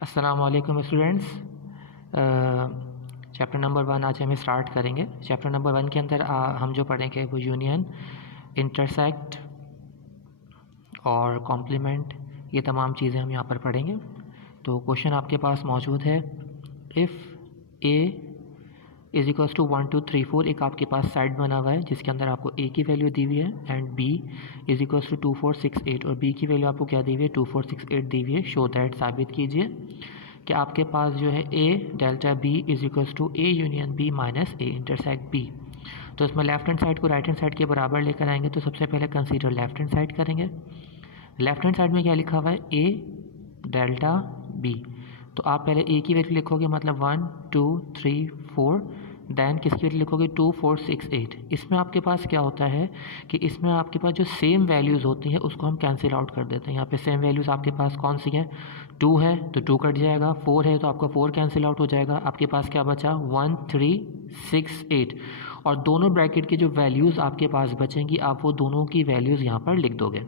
अस्सलाम वालेकुम students. Chapter number 1 आज हम स्टार्ट करेंगे। चैप्टर नंबर 1 के अंदर हम जो पढ़ेंगे वो यूनियन, इंटरसेक्ट और कॉम्प्लीमेंट, ये तमाम चीज़ें हम यहाँ पर पढ़ेंगे। तो क्वेश्चन आपके पास मौजूद है। If A is equals to 1 2 3 4, एक आपके पास साइड बना हुआ है जिसके अंदर आपको ए की वैल्यू दी हुई है and B is equals to 2 4 6 8, और बी की वैल्यू आपको क्या दी हुई है 2 4 6 8 दी हुई है। शो दैट, साबित कीजिए कि आपके पास जो है A delta B is equals to A union B minus A intersect B. तो इसमें लेफ्ट हैंड साइड को राइट हैंड साइड के बराबर लेकर आएंगे। तो सबसे पहले कंसीडर लेफ्ट हैंड साइड करेंगे। लेफ्ट हैंड साइड में क्या लिखा हुआ है, ए डेल्टा बी। तो आप पहले ए की वैल्यू लिखोगे, मतलब 1 2 3 4, दैन किसकी वैल्यू लिखोगे 2 4 6 8। इसमें आपके पास क्या होता है कि इसमें आपके पास जो सेम वैल्यूज़ होती हैं उसको हम कैंसिल आउट कर देते हैं। यहाँ पे सेम वैल्यूज़ आपके पास कौन सी हैं, 2 है तो 2 कट जाएगा, 4 है तो आपका 4 कैंसिल आउट हो जाएगा। आपके पास क्या बचा 1 3 6 8, और दोनों ब्रैकेट की जो वैल्यूज़ आपके पास बचेंगी आप वो दोनों की वैल्यूज़ यहाँ पर लिख दोगे।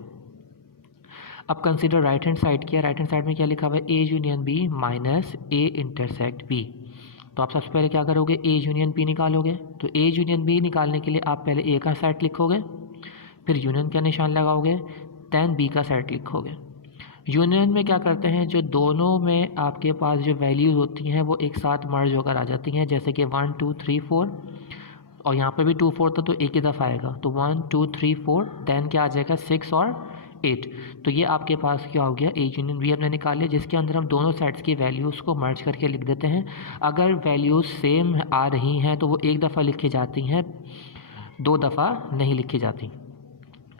अब कंसीडर राइट हैंड साइड किया। राइट हैंड साइड में क्या लिखा हुआ है, A union B minus A intersect B. तो आप सबसे पहले क्या करोगे, ए यूनियन बी निकालोगे। तो ए यूनियन बी निकालने के लिए आप पहले ए का सेट लिखोगे, फिर यूनियन का निशान लगाओगे, दैन बी का सेट लिखोगे। यूनियन में क्या करते हैं, जो दोनों में आपके पास जो वैल्यूज़ होती हैं वो एक साथ मर्ज होकर आ जाती हैं। जैसे कि 1 2 3 4, और यहाँ पर भी 2 4 था तो एक ही दफ़ा आएगा, तो 1 2 3 4, दैन क्या आ जाएगा 6 और 8। तो ये आपके पास क्या हो गया, ए यूनियन बी हमने निकाल लिया, जिसके अंदर हम दोनों सेट्स की वैल्यूज़ को मर्ज करके लिख देते हैं। अगर वैल्यूज़ सेम आ रही हैं तो वो एक दफ़ा लिखी जाती हैं, 2 दफ़ा नहीं लिखी जाती।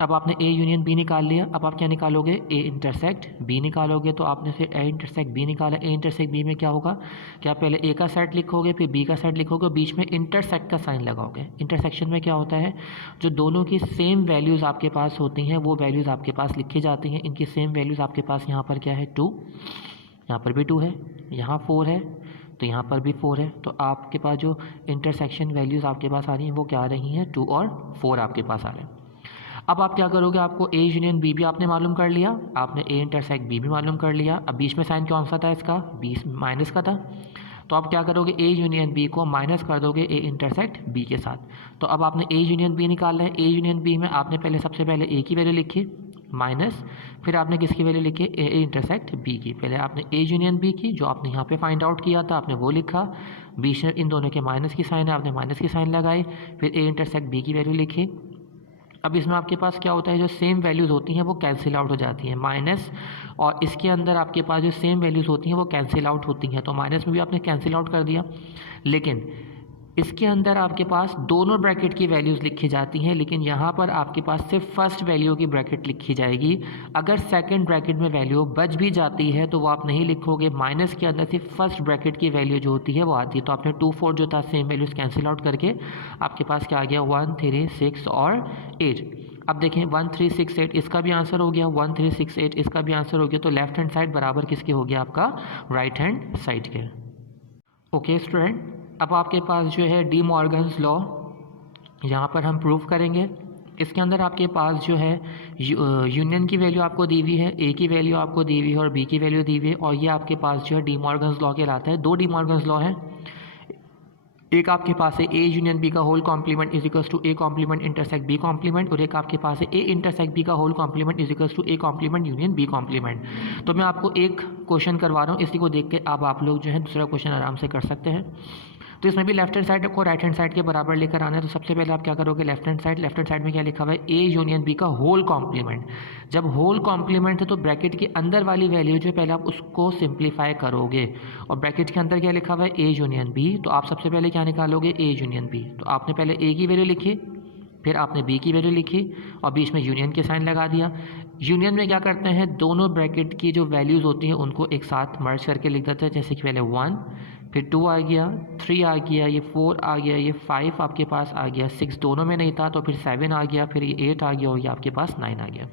अब आपने ए यूनियन बी निकाल लिया। अब आप क्या निकालोगे, ए इंटरसेक्ट बी निकालोगे। तो आपने फिर ए इंटरसेक्ट बी निकाला। ए इंटरसेक्ट बी में क्या होगा कि आप पहले ए का सेट लिखोगे, फिर बी का सेट लिखोगे, बीच में इंटरसेक्ट का साइन लगाओगे। इंटरसेक्शन में क्या होता है, जो दोनों की सेम वैल्यूज़ आपके पास होती हैं वो वैल्यूज़ आपके पास लिखी जाती हैं। इनकी सेम वैल्यूज़ आपके पास यहाँ पर क्या है 2, यहाँ पर भी 2 है, यहाँ 4 है, तो यहाँ पर भी 4 है। तो आपके पास जो इंटरसेक्शन वैल्यूज़ आपके पास आ रही हैं वो क्या आ रही हैं, 2 और 4 आपके पास आ रहे हैं। अब आप क्या करोगे, आपको ए यूनियन बी भी आपने मालूम कर लिया, आपने ए इंटरसेक्ट बी भी मालूम कर लिया। अब बीच में साइन कौन सा था इसका, बीच माइनस का था। तो आप क्या करोगे, ए यूनियन बी को माइनस कर दोगे ए इंटरसेक्ट बी के साथ। तो अब आपने ए यूनियन बी निकालना है। ए यूनियन बी में आपने पहले सबसे पहले ए की वैल्यू लिखी माइनस, फिर आपने किसकी वैल्यू लिखी, ए इंटरसेक्ट बी की। पहले आपने ए यूनियन बी की जो आपने यहाँ पे फाइंड आउट किया था आपने वो लिखा, बीच में इन दोनों के माइनस की साइन है, आपने माइनस की साइन लगाई, फिर ए इंटरसेक्ट बी की वैल्यू लिखी। अब इसमें आपके पास क्या होता है, जो सेम वैल्यूज़ होती हैं वो कैंसिल आउट हो जाती हैं, माइनस और इसके अंदर आपके पास जो सेम वैल्यूज़ होती हैं वो कैंसिल आउट होती हैं। तो माइनस में भी आपने कैंसिल आउट कर दिया, लेकिन इसके अंदर आपके पास दोनों ब्रैकेट की वैल्यूज़ लिखी जाती हैं, लेकिन यहाँ पर आपके पास सिर्फ फर्स्ट वैल्यू की ब्रैकेट लिखी जाएगी। अगर सेकंड ब्रैकेट में वैल्यू बच भी जाती है तो वो आप नहीं लिखोगे, माइनस के अंदर सिर्फ फर्स्ट ब्रैकेट की वैल्यू जो होती है वो आती है। तो आपने 2 4 जो था सेम वैल्यूज़ कैंसिल आउट करके आपके पास क्या आ गया 1 3 6 और 8। अब देखें 1 3 6 8 इसका भी आंसर हो गया, 1 3 6 8 इसका भी आंसर हो गया। तो लेफ्ट हैंड साइड बराबर किसके हो गया, आपका राइट हैंड साइड के। ओके स्टूडेंट, अब आपके पास जो है डी मॉर्गन्स लॉ यहाँ पर हम प्रूव करेंगे। इसके अंदर आपके पास जो है यूनियन की वैल्यू आपको दी हुई है, ए की वैल्यू आपको दी हुई है और बी की वैल्यू दी हुई है, और ये आपके पास जो है डी मॉर्गन्स लॉ कहलाता है। 2 डी मॉर्गन्स लॉ है, एक आपके पास है ए यूनियन बी का whole complement is equals to A complement intersect B complement, और एक आपके पास है ए इंटरसेक्ट बी का whole complement is equals to A complement union B complement. तो मैं आपको एक क्वेश्चन करवा रहा हूँ, इसी को देख के अब आप लोग जो है दूसरा क्वेश्चन आराम से कर सकते हैं। तो इसमें भी लेफ्ट हैंड साइड को राइट हैंड साइड के बराबर लेकर आना है। तो सबसे पहले आप क्या करोगे, लेफ्ट हैंड साइड में क्या लिखा हुआ है, ए यूनियन बी का होल कॉम्प्लीमेंट। जब होल कॉम्प्लीमेंट है तो ब्रैकेट के अंदर वाली वैल्यू जो पहले आप उसको सिंप्लीफाई करोगे, और ब्रैकेट के अंदर क्या लिखा हुआ है, ए यूनियन बी। तो आप सबसे पहले क्या निकालोगे, ए यूनियन बी। तो आपने पहले ए की वैल्यू लिखी, फिर आपने बी की वैल्यू लिखी और बीच में यूनियन के साइन लगा दिया। यूनियन में क्या करते हैं, दोनों ब्रैकेट की जो वैल्यूज़ होती हैं उनको एक साथ मर्ज करके लिख देते हैं। जैसे कि पहले 1, फिर 2 आ गया, 3 आ गया, ये 4 आ गया, ये 5 आपके पास आ गया, 6 दोनों में नहीं था तो फिर 7 आ गया, फिर ये 8 आ गया और ये आपके पास 9 आ गया।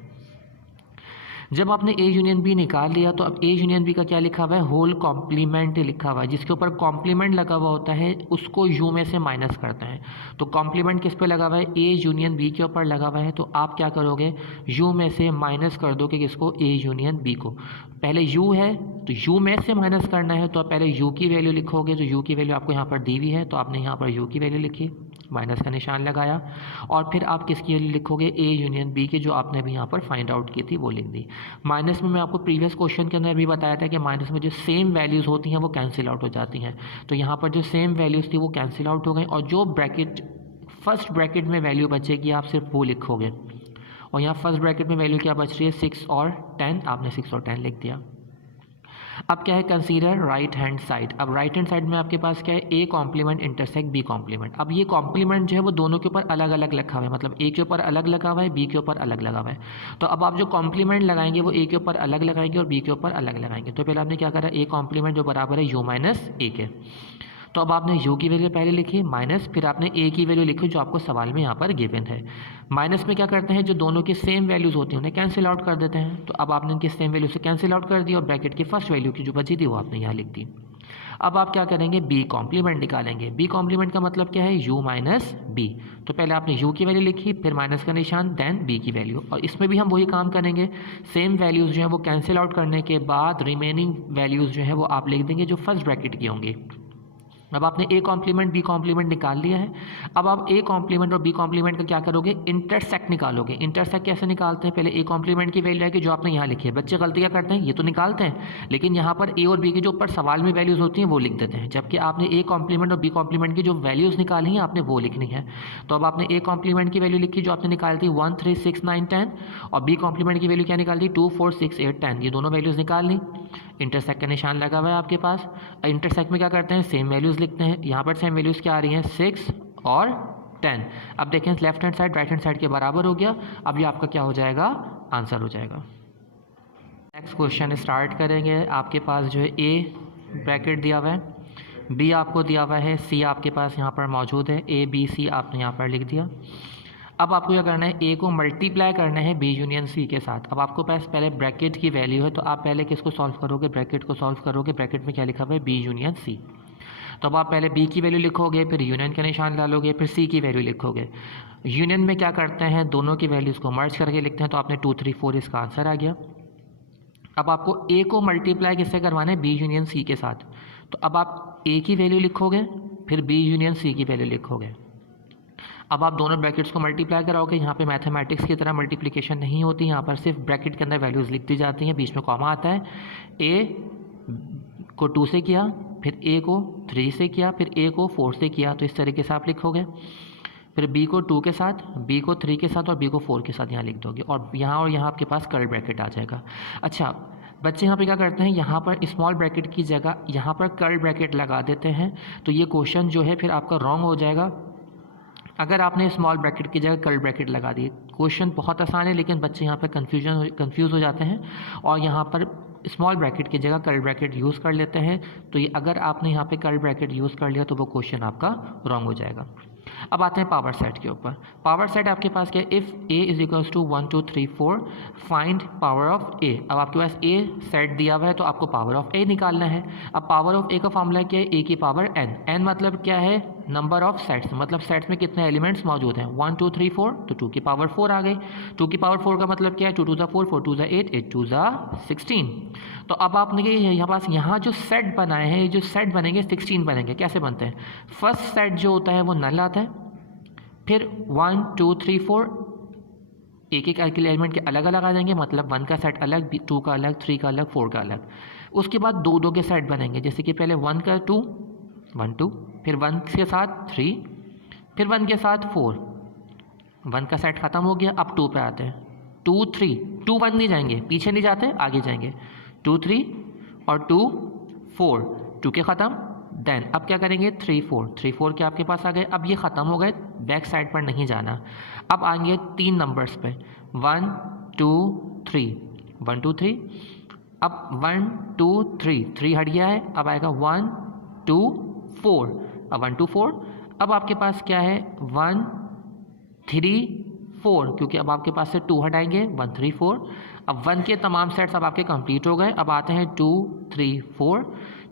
जब आपने ए यूनियन बी निकाल लिया तो अब ए यूनियन बी का क्या लिखा हुआ है, होल कॉम्प्लीमेंट लिखा हुआ है, जिसके ऊपर कॉम्प्लीमेंट लगा हुआ होता है उसको यू में से माइनस करते हैं। तो कॉम्प्लीमेंट किस पे लगा हुआ है, ए यूनियन बी के ऊपर लगा हुआ है, तो आप क्या करोगे, यू में से माइनस कर दोगे किसको, ए यूनियन बी को। पहले यू है तो यू में से माइनस करना है, तो आप पहले यू की वैल्यू लिखोगे, तो यू की वैल्यू आपको यहाँ पर दी हुई है, तो आपने यहाँ पर यू की वैल्यू लिखी, माइनस का निशान लगाया, और फिर आप किसकी वैल्यू लिखोगे, ए यूनियन बी की, जो आपने अभी यहाँ पर फाइंड आउट की थी वो लिख दी। माइनस में मैं आपको प्रीवियस क्वेश्चन के अंदर भी बताया था कि माइनस में जो सेम वैल्यूज़ होती हैं वो कैंसिल आउट हो जाती हैं, तो यहाँ पर जो सेम वैल्यूज़ थी वो कैंसिल आउट हो गई, और जो ब्रैकेट फर्स्ट ब्रैकेट में वैल्यू बचेगी आप सिर्फ वो लिखोगे, और यहाँ फर्स्ट ब्रैकेट में वैल्यू क्या बच रही है, 6 और 10, आपने 6 और 10 लिख दिया। अब क्या है, कंसीडर राइट हैंड साइड। अब राइट हैंड साइड में आपके पास क्या है, A complement intersect B complement. अब ये कॉम्प्लीमेंट जो है वो दोनों के ऊपर अलग अलग लिखा हुआ है, मतलब ए के ऊपर अलग लगा हुआ है, बी के ऊपर अलग लगा हुआ है। तो अब आप जो कॉम्प्लीमेंट लगाएंगे वो ए के ऊपर अलग लगाएंगे और बी के ऊपर अलग लगाएंगे। तो पहले आपने क्या करा, ए कॉम्प्लीमेंट जो बराबर है यू माइनस ए के, तो अब आपने यू की वैल्यू पहले लिखी माइनस, फिर आपने ए की वैल्यू लिखी जो आपको सवाल में यहाँ पर गिवन है। माइनस में क्या करते हैं, जो दोनों की सेम वैल्यूज़ होती हैं उन्हें कैंसिल आउट कर देते हैं, तो अब आपने इनकी सेम वैल्यू से कैंसिल आउट कर दिया और ब्रैकेट की फर्स्ट वैल्यू की जो बची थी वो आपने यहाँ लिख दी। अब आप क्या करेंगे, बी कॉम्प्लीमेंट निकालेंगे। बी कॉम्प्लीमेंट का मतलब क्या है, यू माइनस बी। तो पहले आपने यू की वैल्यू लिखी, फिर माइनस का निशान, देन बी की वैल्यू, और इसमें भी हम वही काम करेंगे, सेम वैल्यूज़ जो है वो कैंसिल आउट करने के बाद रिमेनिंग वैल्यूज़ जो है वो आप लिख देंगे जो फर्स्ट ब्रैकेट की होंगी। अब आपने ए कॉम्प्लीमेंट बी कॉम्प्लीमेंट निकाल लिया है। अब आप ए कॉम्प्लीमेंट और बी कॉम्प्लीमेंट का क्या करोगे, इंटरसेक्ट निकालोगे। इंटरसेक्ट कैसे निकालते हैं, पहले ए कॉम्प्लीमेंट की वैल्यू आएगी जो आपने यहाँ लिखी है। बच्चे गलती क्या करते हैं, ये तो निकालते हैं लेकिन यहाँ पर ए और बी की जो ऊपर सवाल में वैल्यूज़ होती हैं वो लिख देते हैं, जबकि आपने ए कॉम्प्लीमेंट और बी कॉम्प्लीमेंट की जो वैल्यूज़ निकाली हैं आपने वो लिखनी है। तो अब आपने ए कॉम्प्लीमेंट की वैल्यू लिखी जो आपने निकाली थी 1 3 6 9 10, और बी कॉम्प्लीमेंट की वैल्यू क्या निकाली थी 2 4 6 8 10, ये दोनों वैल्यूज़ निकाल ली। इंटरसेक्ट का निशान लगा हुआ है आपके पास। इंटरसेक्ट में क्या करते हैं, सेम वैल्यूज़ लिखते हैं। यहाँ पर सेम वैल्यूज़ क्या आ रही हैं, 6 और 10। अब देखें left hand side right hand side के बराबर हो गया। अब ये आपका क्या हो जाएगा, आंसर हो जाएगा। नेक्स्ट क्वेश्चन स्टार्ट करेंगे। आपके पास जो है ए ब्रैकेट दिया हुआ है, बी आपको दिया हुआ है, सी आपके पास यहाँ पर मौजूद है, ए बी सी आपने यहाँ पर लिख दिया। अब आपको क्या करना है, ए को मल्टीप्लाई करना है बी यूनियन सी के साथ। अब आपको पास पहले ब्रैकेट की वैल्यू है, तो आप पहले किसको सॉल्व करोगे, ब्रैकेट को सॉल्व करोगे। ब्रैकेट में क्या लिखा हुआ है, बी यूनियन सी। तो अब आप पहले बी की वैल्यू लिखोगे, फिर यूनियन का निशान डालोगे, फिर सी की वैल्यू लिखोगे। यूनियन में क्या करते हैं, दोनों की वैल्यूज़ को मर्ज करके लिखते हैं, तो आपने 2 3 4 इसका आंसर आ गया। अब आपको ए को मल्टीप्लाई किससे करवाना है, बी यूनियन सी के साथ। तो अब आप ए की वैल्यू लिखोगे, फिर बी यूनियन सी की वैल्यू लिखोगे। अब आप दोनों ब्रैकेट्स को मल्टीप्लाई कराओगे। यहाँ पे मैथमेटिक्स की तरह मल्टीप्लिकेशन नहीं होती, यहाँ पर सिर्फ ब्रैकेट के अंदर वैल्यूज़ लिख दी जाती हैं, बीच में कॉमा आता है। ए को 2 से किया, फिर ए को 3 से किया, फिर ए को 4 से किया, तो इस तरीके से आप लिखोगे। फिर बी को 2 के साथ, बी को 3 के साथ और बी को 4 के साथ यहाँ लिख दोगे, और यहाँ आपके पास कर्ली ब्रैकेट आ जाएगा। अच्छा बच्चे यहाँ पे क्या करते हैं, यहाँ पर स्मॉल ब्रैकेट की जगह यहाँ पर कर्ली ब्रैकेट लगा देते हैं, तो ये क्वेश्चन जो है फिर आपका रॉन्ग हो जाएगा। अगर आपने स्मॉल ब्रैकेट की जगह कर्ली ब्रैकेट लगा दी, क्वेश्चन बहुत आसान है कंफ्यूज बच्चे यहाँ पर कंफ्यूज हो जाते हैं और यहाँ पर स्मॉल ब्रैकेट की जगह कर्ली ब्रैकेट यूज़ कर लेते हैं। तो ये अगर आपने यहाँ पे कर्ली ब्रैकेट यूज़ कर लिया तो वो क्वेश्चन आपका रॉन्ग हो जाएगा। अब आते हैं पावर सेट के ऊपर। पावर सेट आपके पास क्या है, if A is equals to 1 2 3 4 find power of A. अब आपके पास ए सेट दिया हुआ है तो आपको पावर ऑफ ए निकालना है। अब पावर ऑफ ए का फॉर्मूला क्या है, ए की पावर एन। एन मतलब क्या है, नंबर ऑफ सेट्स, मतलब सेट्स में कितने एलिमेंट्स मौजूद हैं, 1 2 3 4, तो 2 की पावर 4 आ गई। 2 की पावर 4 का मतलब क्या है, 2 2 4 4 2 8 8 2 16। तो अब आपने यहाँ जो सेट बनाए हैं, जो सेट बनेंगे 16 बनेंगे। कैसे बनते हैं, फर्स्ट सेट जो होता है वो नल आता है, फिर 1 2 3 4 एक एक एलिमेंट के अलग अलग आ जाएंगे, मतलब 1 का सेट अलग, 2 का अलग, 3 का अलग, 4 का अलग। उसके बाद 2 2 के सेट बनेंगे, जैसे कि पहले 1 का 2 1 2, फिर 1 के साथ 3, फिर 1 के साथ 4। 1 का सेट खत्म हो गया, अब 2 पे आते हैं, 2 3, 2 1 नहीं जाएंगे, पीछे नहीं जाते, आगे जाएंगे, 2 3 और 2 4, 2 के ख़त्म। देन अब क्या करेंगे, 3 4, 3 4 के आपके पास आ गए। अब ये ख़त्म हो गए, बैक साइड पर नहीं जाना। अब आएंगे 3 नंबर्स पे, 1 2 3, 1 2 3। अब 1 2 3, 3 हट गया है, अब आएगा 1 2 4, अब 1 2 4। अब आपके पास क्या है, 1 3 4, क्योंकि अब आपके पास से 2 हटाएंगे, 1 3 4। अब 1 के तमाम सेट्स अब आपके कंप्लीट हो गए। अब आते हैं 2 3 4,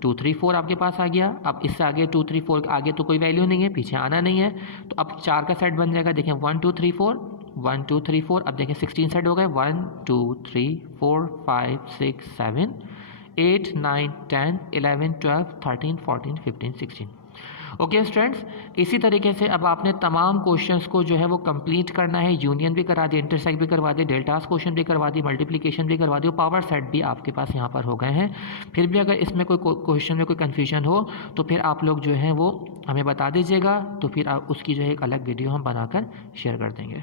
2 3 4 आपके पास आ गया। अब इससे आगे 2 3 4 आगे तो कोई वैल्यू नहीं है, पीछे आना नहीं है, तो अब 4 का सेट बन जाएगा। देखें 1 2 3 4, 1 2 3 4, अब देखें 16 सेट हो गए। 1 2 3 4 5 6 7 8 9 10 11 12 13 14 15 16। ओके स्टूडेंट्स, इसी तरीके से अब आपने तमाम क्वेश्चंस को जो है वो कंप्लीट करना है। यूनियन भी करा दी, इंटरसेक्ट भी करवा दी, डेल्टास क्वेश्चन भी करवा दी, मल्टीप्लिकेशन भी करवा दी, पावर सेट भी आपके पास यहाँ पर हो गए हैं। फिर भी अगर इसमें कोई क्वेश्चन में कोई कन्फ्यूजन हो तो फिर आप लोग जो है वो हमें बता दीजिएगा, तो फिर उसकी जो है एक अलग वीडियो हम बनाकर शेयर कर देंगे।